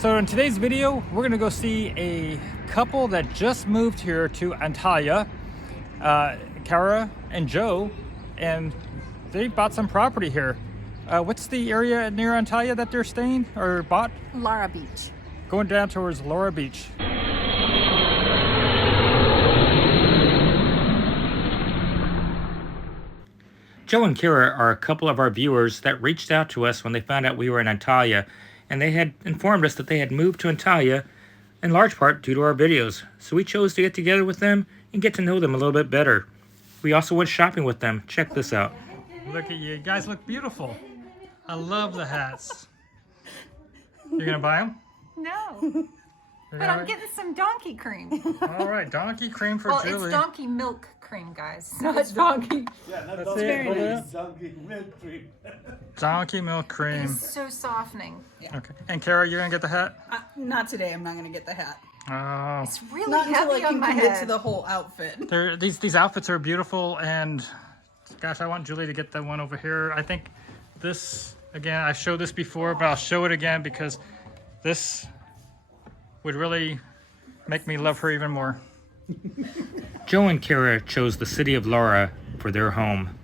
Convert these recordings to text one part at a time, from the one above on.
So in today's video, we're gonna go see a couple that just moved here to Antalya, Kara and Joe, and they bought some property here. What's the area near Antalya that they're staying or bought? Lara Beach. Going down towards Lara Beach. Joe and Kara are a couple of our viewers that reached out to us when they found out we were in Antalya, and they had informed us that they had moved to Antalya in large part due to our videos. So we chose to get together with them and get to know them a little bit better. We also went shopping with them. Check this out. Look at you. You guys look beautiful. I love the hats. You're gonna buy them? No. But I'm getting some donkey cream. All right, donkey cream for Julie. Well, it's donkey milk cream, guys. No, it's donkey. Yeah, not That's donkey, it, hold it it's donkey milk cream. Donkey milk cream. It's so softening. Yeah. Okay. And Kara, you're gonna get the hat? Not today. I'm not gonna get the hat. Oh. It's really Not until I heavy on can my commit head. to the whole outfit. These outfits are beautiful, and gosh, I want Julie to get the one over here. I think this, again, I showed this before, but I'll show it again because this would really make me love her even more. Joe and Kara chose the city of Lara for their home.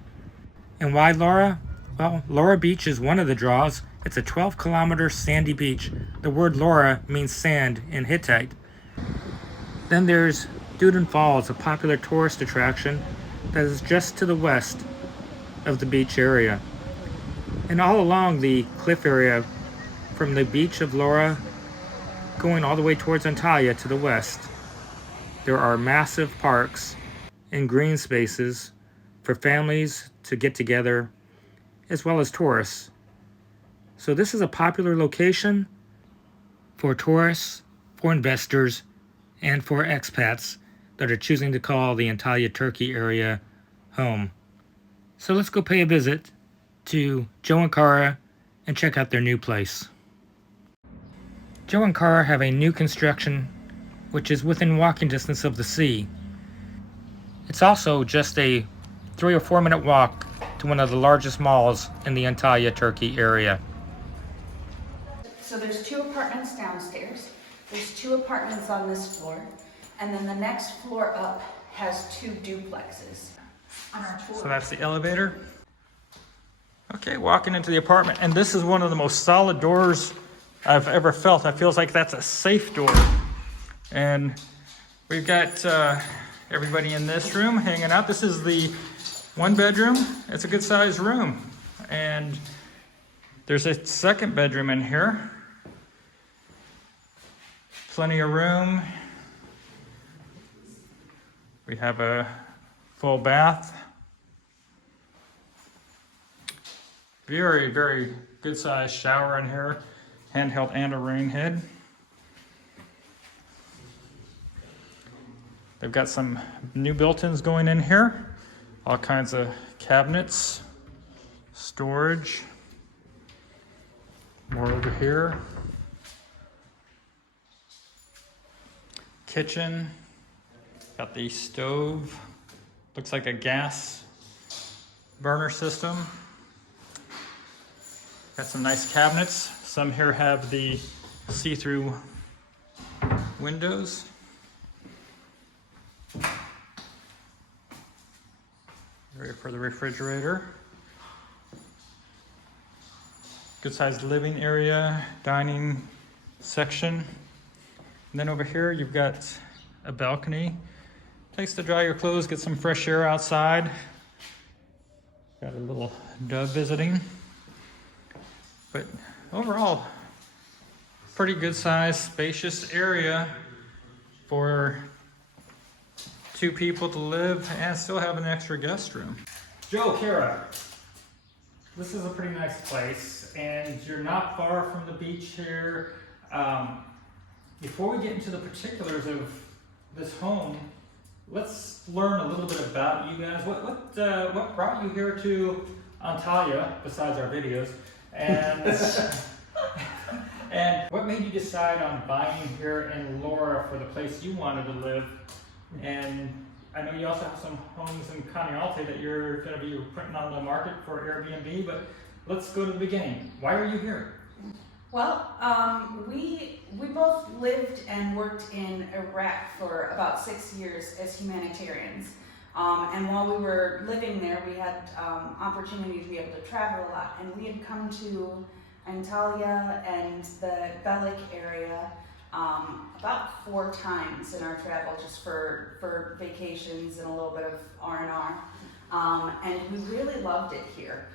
And why Lara? Well, Lara Beach is one of the draws. It's a 12-kilometer sandy beach. The word Lara means sand in Hittite. Then there's Duden Falls, a popular tourist attraction that is just to the west of the beach area. And all along the cliff area from the beach of Lara going all the way towards Antalya to the west, there are massive parks and green spaces for families to get together as well as tourists. So this is a popular location for tourists, for investors, and for expats that are choosing to call the Antalya Turkey area home. So let's go pay a visit to Joe and Kara and check out their new place. Joe and Kara have a new construction which is within walking distance of the sea. It's also just a 3 or 4 minute walk to one of the largest malls in the Antalya Turkey area. So there's 2 apartments downstairs, there's 2 apartments on this floor, and then the next floor up has 2 duplexes. On our tour. So that's the elevator. Okay, walking into the apartment, and this is one of the most solid doors I've ever felt. It feels like that's a safe door. And we've got everybody in this room hanging out. This is the 1 bedroom. It's a good sized room. And there's a 2nd bedroom in here. Plenty of room. We have a full bath. Very, very good sized shower in here. Handheld and a rain head. They've got some new built-ins going in here. All kinds of cabinets, storage. More over here. Kitchen. Got the stove. Looks like a gas burner system. Got some nice cabinets. Some here have the see-through windows. Area for the refrigerator. Good sized living area, dining section. And then over here you've got a balcony. Place to dry your clothes, get some fresh air outside. Got a little dove visiting. But overall, pretty good sized, spacious area for 2 people to live and still have an extra guest room. Joe, Kara, this is a pretty nice place, and you're not far from the beach here. Before we get into the particulars of this home, let's learn a little bit about you guys. What brought you here to Antalya, besides our videos, and and what made you decide on buying here in Lara for the place you wanted to live? And I know you also have some homes in Konyaalti that you're going to be putting on the market for Airbnb, but let's go to the beginning. Why are you here? Well, we lived and worked in Iraq for about 6 years as humanitarians. And while we were living there, we had opportunity to be able to travel a lot. And we had come to Antalya and the Belek area about 4 times in our travel, just for vacations and a little bit of R&R. And we really loved it here.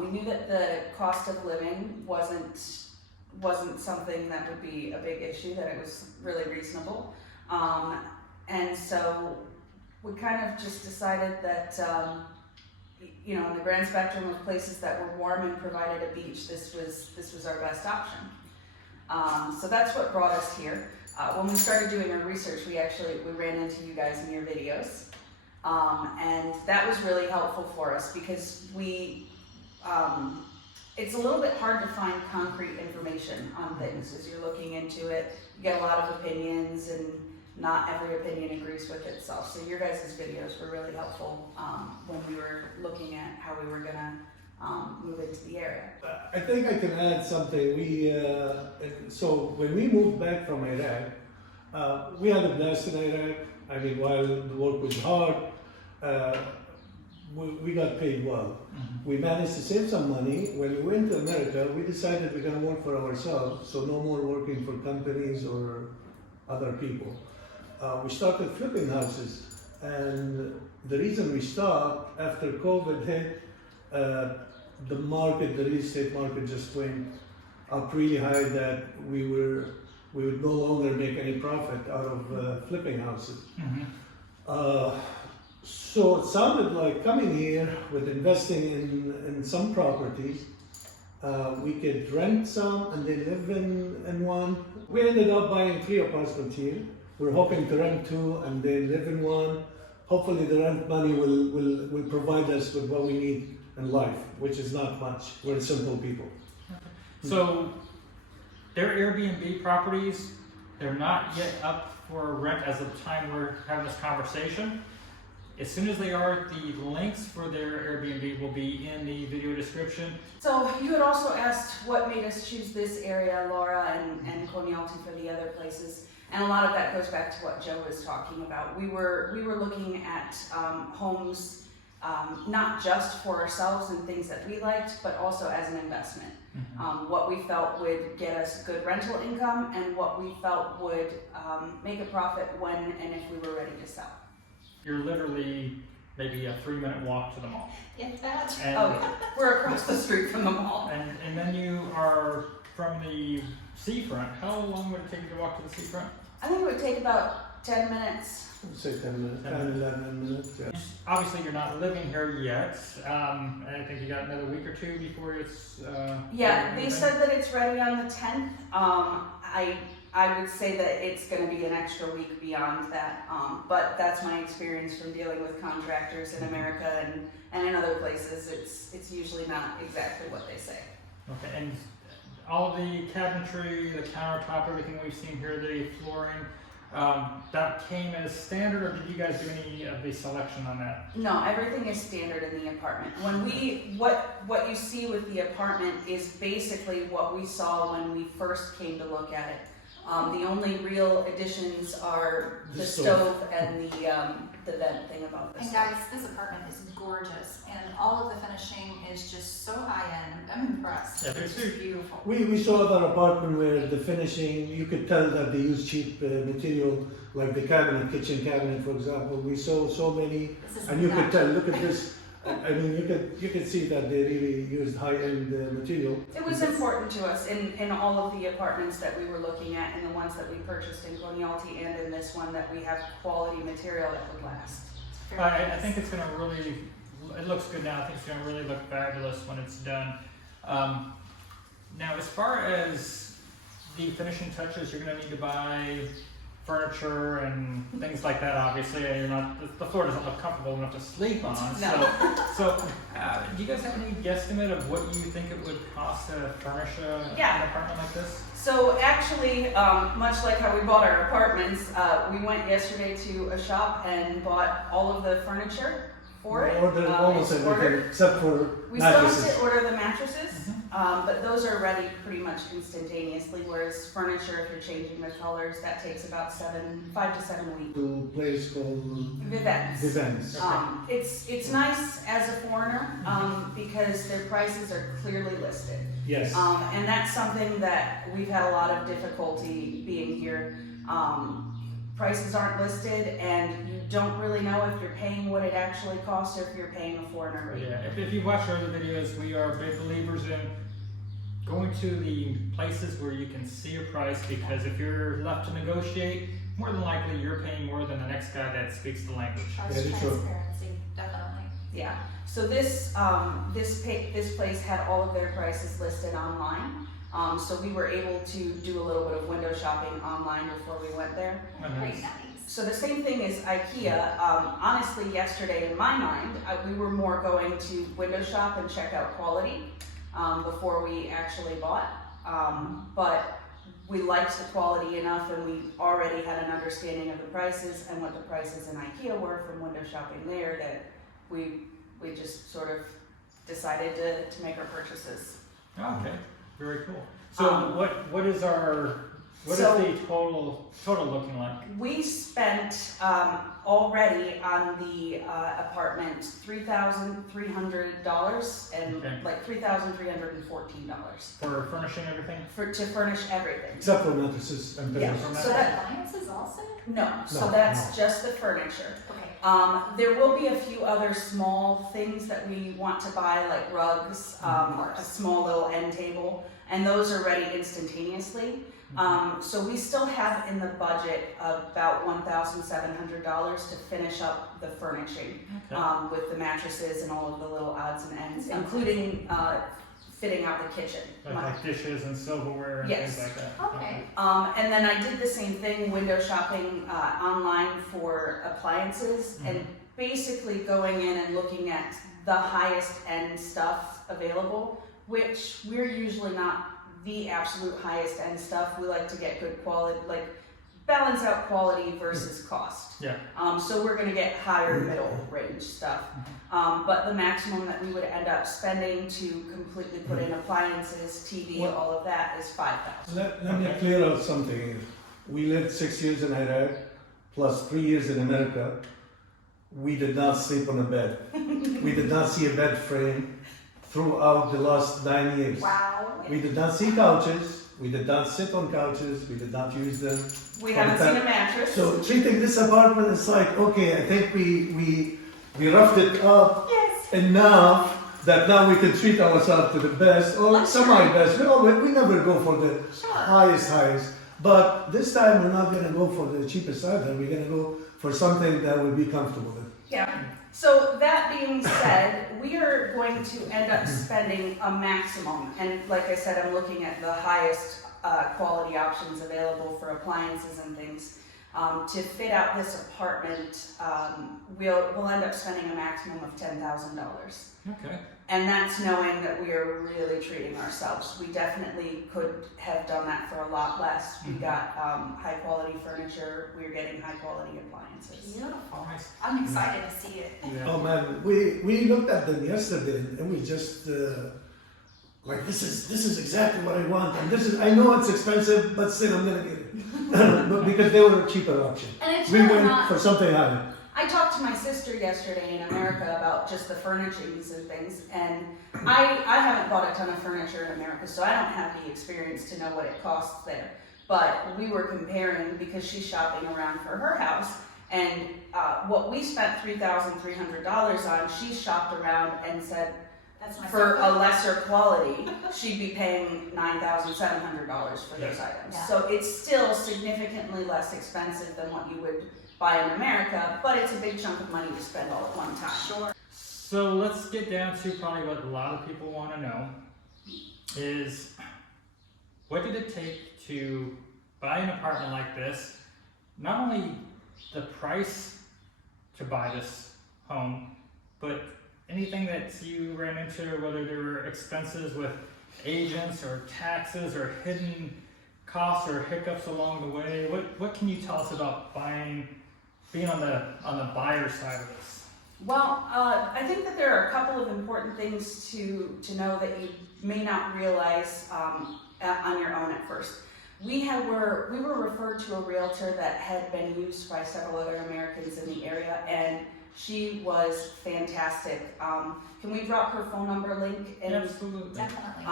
We knew that the cost of living wasn't something that would be a big issue, that it was really reasonable. And so we kind of just decided that, you know, in the grand spectrum of places that were warm and provided a beach, this was our best option. So that's what brought us here. When we started doing our research, we ran into you guys in your videos. And that was really helpful for us because it's a little bit hard to find concrete information on things as you're looking into it. You get a lot of opinions and not every opinion agrees with itself. So your guys' videos were really helpful when we were looking at how we were gonna move into the area. I think I can add something. So when we moved back from Iraq, we had a blast in Iraq. I mean, while the work was hard, we got paid well. We managed to save some money. When we went to America, we decided we're going to work for ourselves, so no more working for companies or other people. We started flipping houses, and the reason we stopped after COVID hit, the real estate market just went up really high that we would no longer make any profit out of flipping houses. So it sounded like coming here with investing in some properties, we could rent some and then live in one. We ended up buying 3 apartments here. We're hoping to rent 2 and then live in one. Hopefully the rent money will provide us with what we need in life, which is not much. We're simple people. So their Airbnb properties, they're not yet up for rent as of the time we're having this conversation. As soon as they are, the links for their Airbnb will be in the video description. So you had also asked what made us choose this area, Lara, and Konyaalti for the other places. And a lot of that goes back to what Joe was talking about. We were looking at homes not just for ourselves and things that we liked, but also as an investment. What we felt would get us good rental income and what we felt would make a profit when and if we were ready to sell. You're literally maybe a 3-minute walk to the mall. If that's And, Oh yeah, we're across the street from the mall. and then you are from the seafront. How long would it take you to walk to the seafront? I think it would take about 10 minutes. Say 10 minutes, 10, 11 minutes. Yeah. Obviously, you're not living here yet. I think you got another week or 2 before it's. Yeah, they said that it's ready on the 10th. I would say that it's going to be an extra week beyond that, but that's my experience from dealing with contractors in America and in other places. It's usually not exactly what they say. Okay, and all of the cabinetry, the countertop, everything we've seen here, the flooring, that came as standard, or did you guys do any of the selection on that? No, everything is standard in the apartment. What you see with the apartment is basically what we saw when we first came to look at it. The only real additions are the stove and the vent thing above the And stove. guys, this apartment is gorgeous, and all of the finishing is just so high-end. I'm impressed. Yeah, It's there's- beautiful. We saw that apartment where the finishing, you could tell that they use cheap material, like the cabinet, kitchen cabinet, for example. We saw so many, This is and you could nuts. tell, look at this. I mean, you could see that they really used high-end material. It was important to us in all of the apartments that we were looking at and the ones that we purchased in Konyaalti and in this one that we have quality material that would last. Very I nice. think it's going to really, it looks good now. I think it's going to really look fabulous when it's done. Now, as far as the finishing touches, you're going to need to buy furniture and things like that, obviously. You're not, the floor doesn't look comfortable enough to sleep on. No. So do you guys have any guesstimate of what you think it would cost to furnish an apartment like this? So actually, much like how we bought our apartments, we went yesterday to a shop and bought all of the furniture for it. Ordered almost It's everything ordered. except for We still have mattresses. to order the mattresses. but those are ready pretty much instantaneously, whereas furniture, if you're changing the colors, that takes about 5 to 7 weeks. To a place called Vivens. Vivens. It's nice as a foreigner because their prices are clearly listed. Yes. And that's something that we've had a lot of difficulty being here. Prices aren't listed, and you don't really know if you're paying what it actually costs or if you're paying a foreigner rate. Yeah, if you watch our other videos, we are big believers in going to the places where you can see a price, because if you're left to negotiate, more than likely you're paying more than the next guy that speaks the language. Trust, Yeah, that's true. transparency, definitely. Yeah. So this place had all of their prices listed online. So we were able to do a little bit of window shopping online before we went there. Very nice. So the same thing as IKEA. Honestly, yesterday in my mind, we were more going to window shop and check out quality before we actually bought. But we liked the quality enough, and we already had an understanding of the prices and what the prices in IKEA were from window shopping there, that we just sort of decided to make our purchases. Okay, very cool. So what is the total looking like? We spent already on the apartment $3,300 and Okay. like $3,314 For furnishing everything? to furnish everything. Except for mattresses and Yeah. pillows. So that Appliances also? no, so No, that's no. just the furniture. Okay. There will be a few other small things that we want to buy, like rugs, a small little end table, and those are ready instantaneously. So we still have in the budget about $1,700 to finish up the furnishing, Okay. with the mattresses and all of the little odds and ends, including fitting out the kitchen. Like dishes and silverware and Yes. things like that. Okay. And then I did the same thing, window shopping online for appliances, and basically going in and looking at the highest end stuff available, which we're usually not the absolute highest end stuff. We like to get good quality, like balance out quality versus cost. Yeah. So we're gonna get higher middle range stuff. But the maximum that we would end up spending to completely put in appliances, TV, What- all of that is $5,000. Let me clear out something here. We lived 6 years in Iraq, plus 3 years in America. We did not sleep on a bed. We did not see a bed frame throughout the last 9 years. Wow. We did not see couches. We did not sit on couches. We did not use them. We haven't seen a mattress. So treating this apartment is like, okay, I think we roughed it up Yes. enough that now we can treat ourselves to the best or Luxury. semi-best. We never go for the Sure. highest. But this time we're not gonna go for the cheapest either. We're gonna go for something that we'll be comfortable with. Yeah. So that being said, we are going to end up spending a maximum, and like I said, I'm looking at the highest quality options available for appliances and things. To fit out this apartment, we'll end up spending a maximum of $10,000. Okay. And that's knowing that we are really treating ourselves. We definitely could have done that for a lot less. We got high quality furniture, we're getting high quality appliances. Beautiful. Nice. I'm excited to see it. Yeah. Oh man, we looked at them yesterday and we just like this is exactly what I want, and I know it's expensive, but still I'm gonna get it. But because they were a cheaper option. And it's We really went not. for something higher. I talked to my sister yesterday in America about just the furnishings and things, and I haven't bought a ton of furniture in America, so I don't have the experience to know what it costs there. But we were comparing because she's shopping around for her house, and what we spent $3,300 on, she shopped around and said That's my for a favorite. lesser quality, she'd be paying $9,700 for those items. Yeah. So it's still significantly less expensive than what you would buy in America, but it's a big chunk of money to spend all at one time. Sure. So let's get down to probably what a lot of people want to know is what did it take to buy an apartment like this? Not only the price to buy this home, but anything that you ran into, whether there were expenses with agents or taxes or hidden costs or hiccups along the way. What can you tell us about being on the buyer side of this? Well, I think that there are a couple of important things to know that you may not realize on your own at first. We were referred to a realtor that had been used by several other Americans in the area, and she was fantastic. Can we drop her phone number link? Absolutely. Definitely.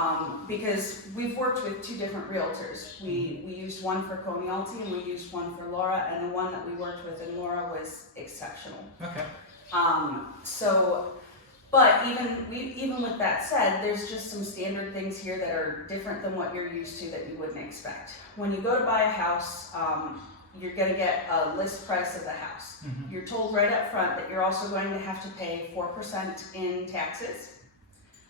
Because we've worked with two different realtors. We used one for Konyaalti and we used one for Lara, and the one that we worked with in Lara was exceptional. Okay. But even with that said, there's just some standard things here that are different than what you're used to that you wouldn't expect. When you go to buy a house, you're going to get a list price of the house. Mhm. You're told right up front that you're also going to have to pay 4% in taxes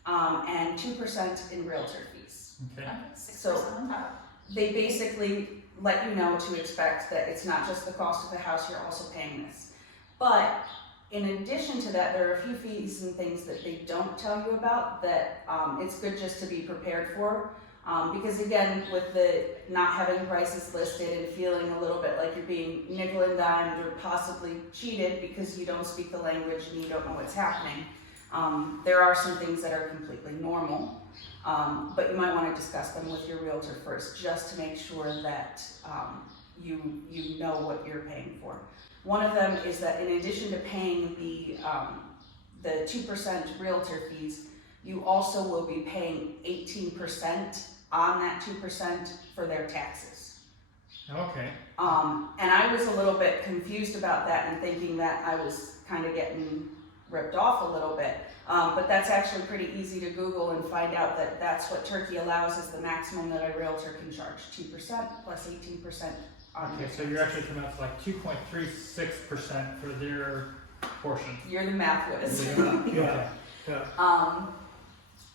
and 2% in realtor fees. Okay. 6% on top. They basically let you know to expect that it's not just the cost of the house, you're also paying this. But in addition to that, there are a few fees and things that they don't tell you about that it's good just to be prepared for. Because again, with the not having prices listed and feeling a little bit like you're being nickel and dimed or possibly cheated because you don't speak the language and you don't know what's happening, there are some things that are completely normal. But you might want to discuss them with your realtor first, just to make sure that you know what you're paying for. One of them is that in addition to paying the 2% realtor fees, you also will be paying 18% on that 2% for their taxes. Okay. And I was a little bit confused about that and thinking that I was kind of getting ripped off a little bit. But that's actually pretty easy to Google and find out that that's what Turkey allows is the maximum that a realtor can charge, 2% plus 18% on Okay, your so you're taxes. actually coming out to like 2.36% for their portion. You're the math whiz. Yeah, yeah.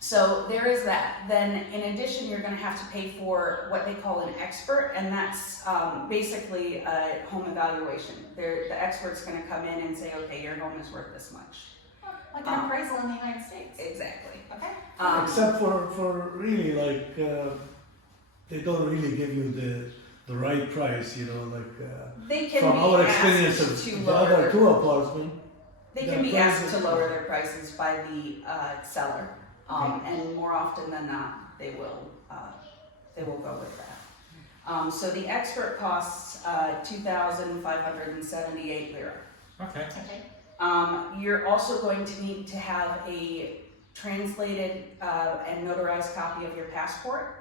So there is that. Then in addition, you're going to have to pay for what they call an expert, and that's basically a home evaluation. The expert's going to come in and say, okay, your home is worth this much. Like an appraisal in the United States. Exactly. Okay. Except for really like, they don't really give you the right price, you know, like, They can from be our asked experience to of the other lower. two apartments, They the can be asked prices- to lower their prices by the seller, and more often than not, they will go with that. So the expert costs 2,578 lira. Okay. Okay. You're also going to need to have a translated and notarized copy of your passport.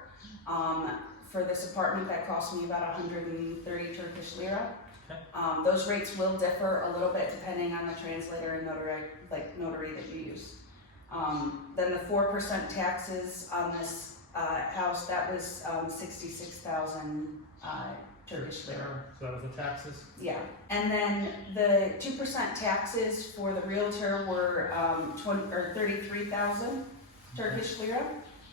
For this apartment, that cost me about 130 Turkish lira. Okay. Those rates will differ a little bit depending on the translator and notary that you use. Then the 4% taxes on this house, that was 66,000 Turkish lira. So that was the taxes. Yeah, and then the 2% taxes for the realtor were 33,000 Turkish lira,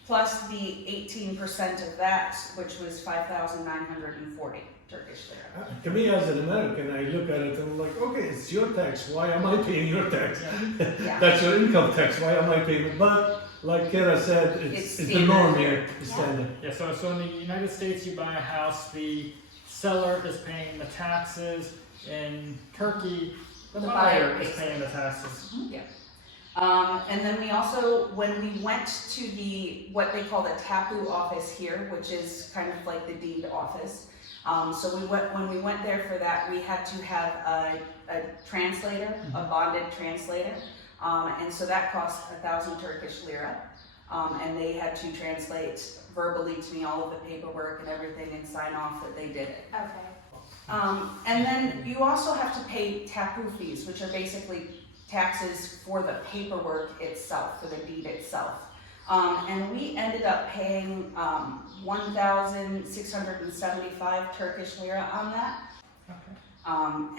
plus the 18% of that, which was 5,940 Turkish lira. to me as an American, I look at it and I'm like, okay, it's your tax. Why am I paying your tax? Yeah. That's your income tax. Why am I paying it? But like Kara said, it's the standard norm here. here. It's Yeah. standard. Yeah, so in the United States, you buy a house, the seller is paying the taxes. In Turkey, the The buyer buyer is pays paying the taxes. Yeah. And then we also, when we went to what they call the tapu office here, which is kind of like the deed office. So when we went there for that, we had to have a translator, a bonded translator. And so that cost 1,000 Turkish lira. And they had to translate verbally to me all of the paperwork and everything and sign off that they did it. Okay. And then you also have to pay tapu fees, which are basically taxes for the paperwork itself, for the deed itself. And we ended up paying 1,675 Turkish lira on that. Okay.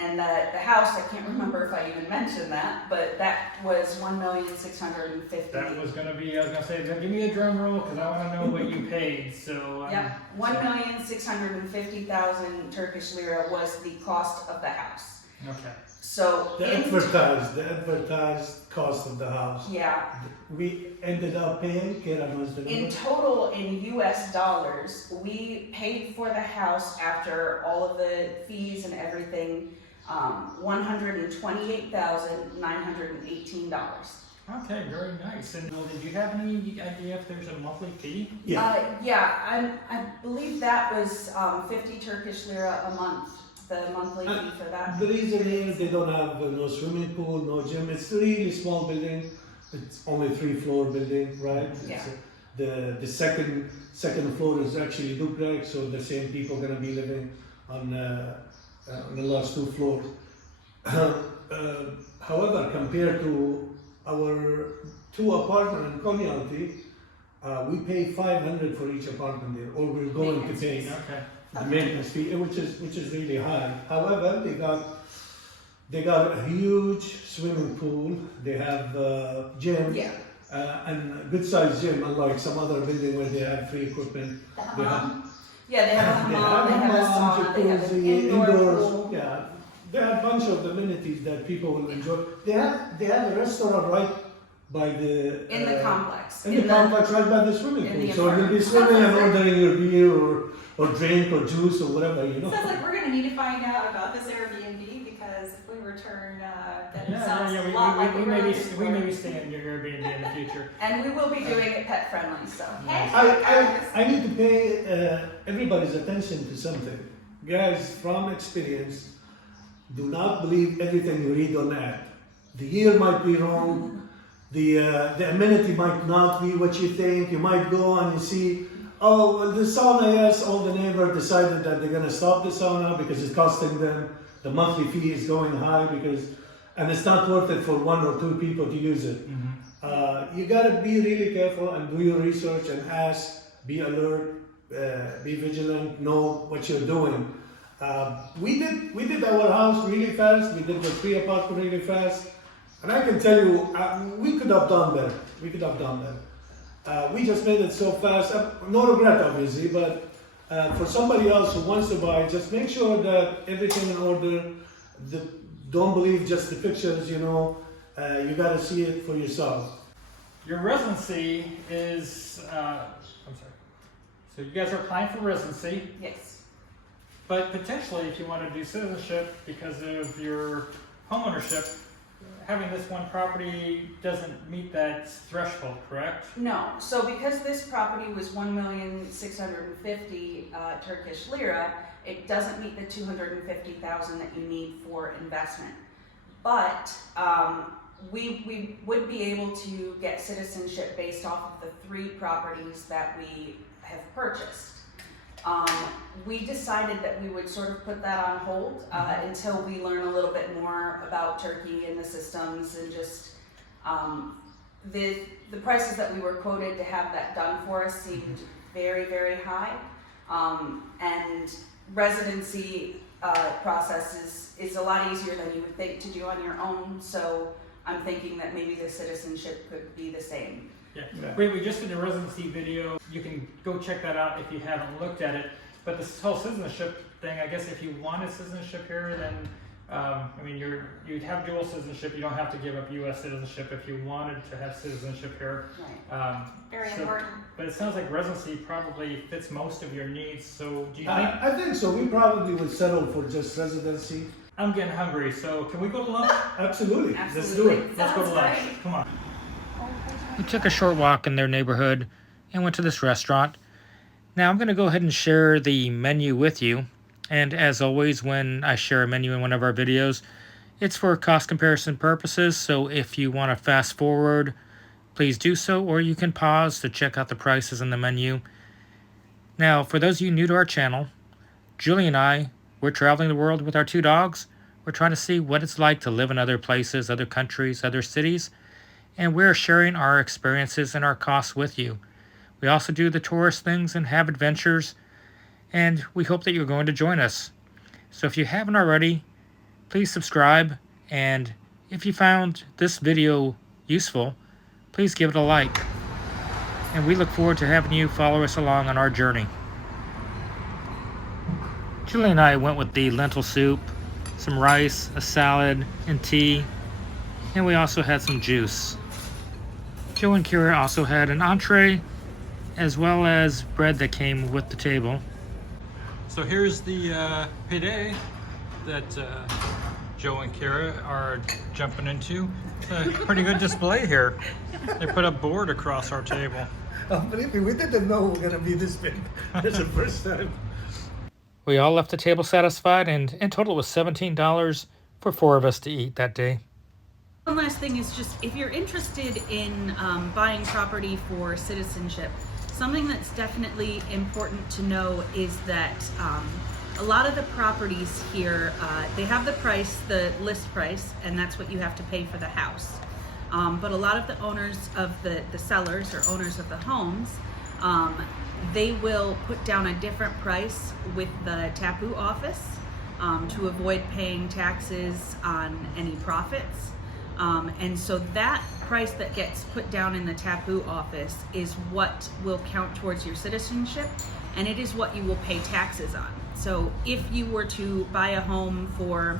And the house, I can't remember if I even mentioned that, but that was 1,650,000. That was gonna be, I was gonna say, give me a drum roll, because I wanna know what you paid, so. Yep, 1,650,000 Turkish lira was the cost of the house. Okay. So The advertised cost of the house. yeah, We ended up paying, Kara knows the in number. total in US dollars, we paid for the house after all of the fees and everything, $128,918. Okay, very nice. And did you have any idea if there's a monthly fee? I believe that was 50 Turkish lira a month, the monthly fee for that. The reason is they don't have no swimming pool, no gym. It's a really small building. It's only 3-floor building, right? Yeah. The second floor is actually duplex, so the same people are gonna be living on the last 2 floors. However, compared to our 2 apartments in Konyaalti, we pay 500 for each apartment there, or we're going to pay Okay. the maintenance fee, which is really high. However, they got a huge swimming pool. They have gym. Yeah. And a good sized gym, unlike some other building where they have free equipment. The They have, hammam. Yeah, they have a hammam, they have a sauna, they have an jacuzzi, indoor indoors. pool. Yeah, they have a bunch of amenities that people will enjoy. They have a restaurant right by the In the complex. in the complex, right by the swimming in pool. the So you'll be apartment. swimming and ordering your beer or drink or juice or whatever, you know. Sounds like we're gonna need to find out about this Airbnb because if we return, that sounds a lot like we what may we're be looking we for. may be staying in your Airbnb in the future. And we will be doing it pet friendly, so. Hey, I need to pay everybody's attention to something. Guys, from experience, do not believe everything you read on the app. The year might be wrong, the amenity might not be what you think. You might go and you see, oh, well, the sauna, yes, all the neighbors decided that they're gonna stop the sauna because it's costing them, the monthly fee is going high and it's not worth it for 1 or 2 people to use it. You gotta be really careful and do your research and ask, be alert, be vigilant, know what you're doing. We did our house really fast. We did the 3 apartment really fast, and I can tell you, we could have done better. We just made it so fast. No regret, obviously, but for somebody else who wants to buy, just make sure that everything in order. Don't believe just the pictures. You know, you got to see it for yourself. Your residency is I'm sorry. So you guys are applying for residency. Yes. But potentially, if you want to do citizenship because of your homeownership, having this one property doesn't meet that threshold, correct? No, so because this property was 1,650,000 Turkish lira, it doesn't meet the 250,000 that you need for investment. But we would be able to get citizenship based off of the 3 properties that we have purchased. We decided that we would sort of put that on hold until we learn a little bit more about Turkey and the systems and just the prices that we were quoted to have that done for us seemed very, very high. And residency process is a lot easier than you would think to do on your own. So I'm thinking that maybe the citizenship could be the same. Yeah. We just did a residency video. You can go check that out if you haven't looked at it. But this whole citizenship thing, I guess if you wanted citizenship here, then you'd have dual citizenship. You don't have to give up U.S. citizenship if you wanted to have citizenship here. Right. Very important. But it sounds like residency probably fits most of your needs. So do you think? I think so. We probably would settle for just residency. I'm getting hungry. So can we go to lunch? Absolutely. Let's do it. Let's go to Sounds lunch. great. Come on. We took a short walk in their neighborhood and went to this restaurant. Now I'm going to go ahead and share the menu with you. And as always, when I share a menu in one of our videos, it's for cost comparison purposes. So if you want to fast forward, please do so, or you can pause to check out the prices in the menu. Now, for those of you new to our channel, Julie and I, we're traveling the world with our 2 dogs. We're trying to see what it's like to live in other places, other countries, other cities. And we're sharing our experiences and our costs with you. We also do the tourist things and have adventures, and we hope that you're going to join us. So if you haven't already, please subscribe, and if you found this video useful, please give it a like. And we look forward to having you follow us along on our journey. Julie and I went with the lentil soup, some rice, a salad, and tea, and we also had some juice. Joe and Kira also had an entree, as well as bread that came with the table. So here's the pide that Joe and Kira are jumping into. It's a pretty good display here. They put a board across our table. Believe me, we didn't know we were gonna be this big. That's the first time. We all left the table satisfied, and in total it was $17 for 4 of us to eat that day. One last thing is just if you're interested in buying property for citizenship, something that's definitely important to know is that a lot of the properties here, they have the price, the list price, and that's what you have to pay for the house. But a lot of the owners of the sellers or owners of the homes, they will put down a different price with the tapu office to avoid paying taxes on any profits. And so that price that gets put down in the tapu office is what will count towards your citizenship, and it is what you will pay taxes on. So if you were to buy a home for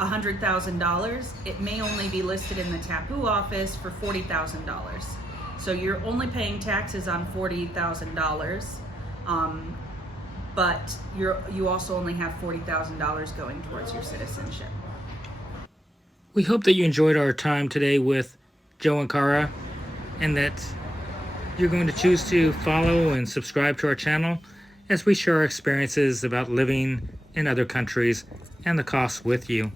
$100,000, it may only be listed in the tapu office for $40,000. So you're only paying taxes on $40,000, but you also only have $40,000 going towards your citizenship. We hope that you enjoyed our time today with Joe and Kara, and that you're going to choose to follow and subscribe to our channel as we share our experiences about living in other countries and the costs with you.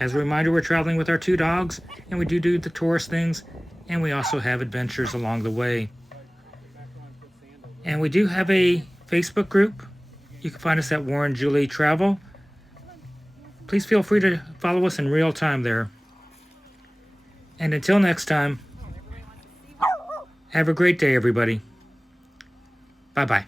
As a reminder, we're traveling with our 2 dogs, and we do the tourist things, and we also have adventures along the way. And we do have a Facebook group. You can find us at Warren Julie Travel. Please feel free to follow us in real time there. And until next time, have a great day, everybody. Bye-bye.